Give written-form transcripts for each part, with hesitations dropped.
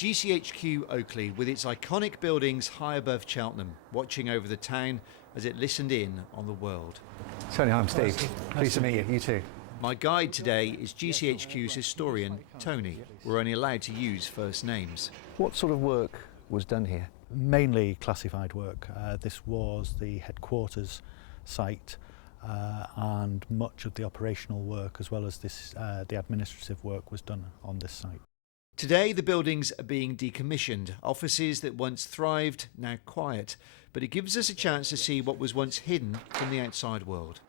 GCHQ Oakley, with its iconic buildings high above Cheltenham, watching over the town as it listened in on the world. Tony, I'm Steve. Pleased to meet you. You too. My guide today is GCHQ's historian, Tony. We're only allowed to use first names. What sort of work was done here? Mainly classified work. This was the headquarters site, and much of the operational work as well as the administrative work was done on this site. Today the buildings are being decommissioned, offices that once thrived, now quiet, but it gives us a chance to see what was once hidden from the outside world.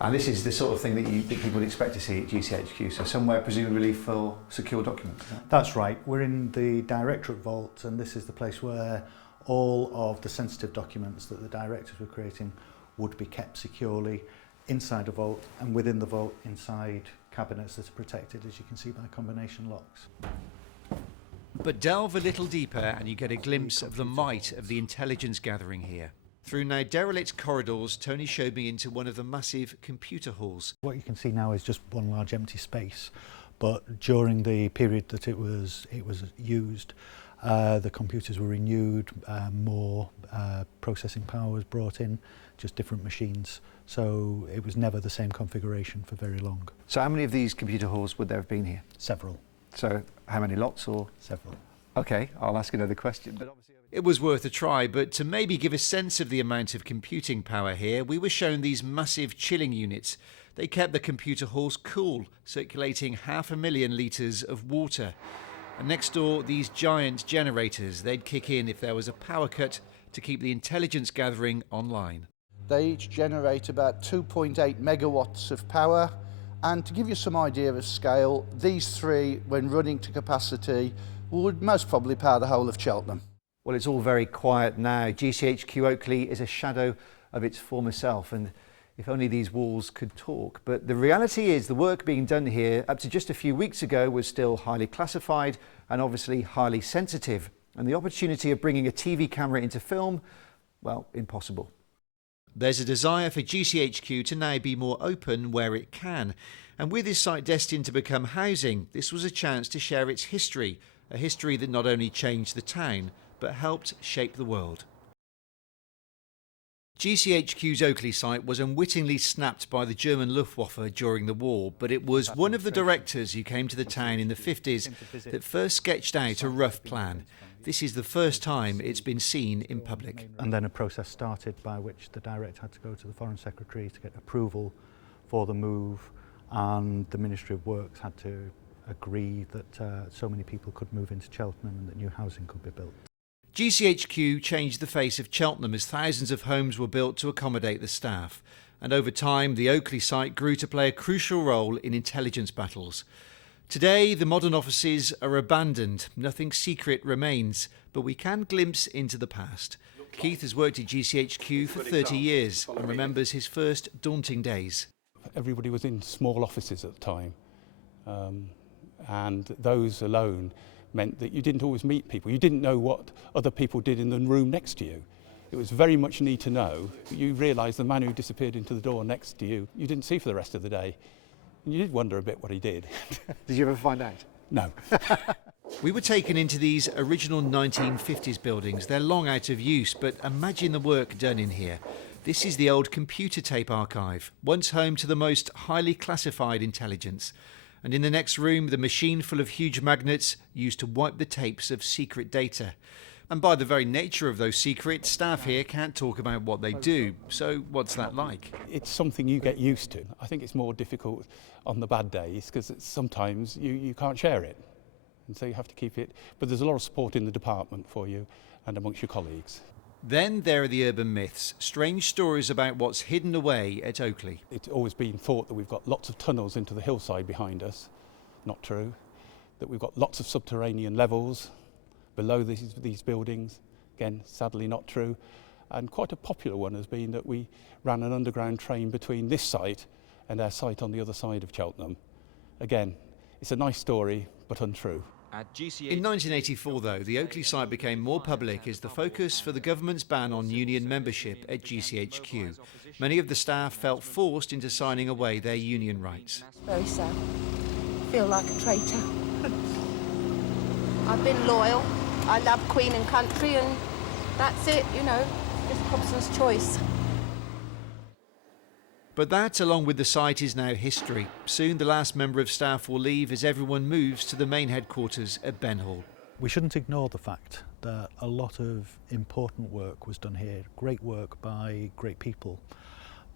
And this is the sort of thing that people would expect to see at GCHQ, so somewhere presumably for secure documents. That's right. We're in the Directorate Vault, and this is the place where all of the sensitive documents that the directors were creating would be kept securely inside a vault, and within the vault inside cabinets that are protected, as you can see, by combination locks. But delve a little deeper and you get a glimpse of the might of the intelligence gathering here. Through now derelict corridors, Tony showed me into one of the massive computer halls. What you can see now is just one large empty space, but during the period that it was used, the computers were renewed, more processing power was brought in, just different machines. So it was never the same configuration for very long. So how many of these computer halls would there have been here? Several. So how many lots or? Several. Okay, I'll ask another question. But obviously it was worth a try, but to maybe give a sense of the amount of computing power here, we were shown these massive chilling units. They kept the computer halls cool, circulating 500,000 litres of water. And next door, these giant generators, they'd kick in if there was a power cut to keep the intelligence gathering online. They each generate about 2.8 megawatts of power, and to give you some idea of scale, these three, when running to capacity, would most probably power the whole of Cheltenham. Well, it's all very quiet now. GCHQ Oakley is a shadow of its former self, and if only these walls could talk. But the reality is the work being done here up to just a few weeks ago was still highly classified and obviously highly sensitive. And the opportunity of bringing a TV camera into film, well, impossible. There's a desire for GCHQ to now be more open where it can. And with this site destined to become housing, this was a chance to share its history, a history that not only changed the town, but helped shape the world. GCHQ's Oakley site was unwittingly snapped by the German Luftwaffe during the war, but it was one of the directors who came to the town in the 50s that first sketched out a rough plan. This is the first time it's been seen in public. And then a process started by which the director had to go to the Foreign Secretary to get approval for the move, and the Ministry of Works had to agree that so many people could move into Cheltenham and that new housing could be built. GCHQ changed the face of Cheltenham as thousands of homes were built to accommodate the staff. And over time, the Oakley site grew to play a crucial role in intelligence battles. Today, the modern offices are abandoned. Nothing secret remains, but we can glimpse into the past. Keith has worked at GCHQ for 30 years and remembers his first daunting days. Everybody was in small offices at the time, and those alone meant that you didn't always meet people. You didn't know what other people did in the room next to you. It was very much need to know. You realised the man who disappeared into the door next to you, you didn't see for the rest of the day. And you did wonder a bit what he did. Did you ever find out? No. We were taken into these original 1950s buildings. They're long out of use, but imagine the work done in here. This is the old computer tape archive, once home to the most highly classified intelligence. And in the next room, the machine full of huge magnets used to wipe the tapes of secret data. And by the very nature of those secrets, staff here can't talk about what they do. So what's that like? It's something you get used to. I think it's more difficult on the bad days because sometimes you can't share it. And so you have to keep it. But there's a lot of support in the department for you and amongst your colleagues. Then there are the urban myths, strange stories about what's hidden away at Oakley. It's always been thought that we've got lots of tunnels into the hillside behind us. Not true. That we've got lots of subterranean levels below these buildings. Again, sadly not true. And quite a popular one has been that we ran an underground train between this site and our site on the other side of Cheltenham. Again, it's a nice story, but untrue. In 1984, though, the Oakley site became more public as the focus for the government's ban on union membership at GCHQ. Many of the staff felt forced into signing away their union rights. Very sad. I feel like a traitor. I've been loyal. I love Queen and country, and that's it, you know, just Hobson's choice. But that, along with the site, is now history. Soon the last member of staff will leave as everyone moves to the main headquarters at Ben Hall. We shouldn't ignore the fact that a lot of important work was done here, great work by great people.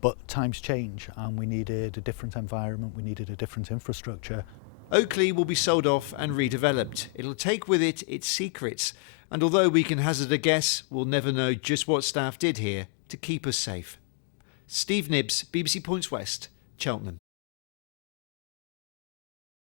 But times change and we needed a different environment, we needed a different infrastructure. Oakley will be sold off and redeveloped. It'll take with it its secrets. And although we can hazard a guess, we'll never know just what staff did here to keep us safe. Steve Knibbs, BBC Points West, Cheltenham.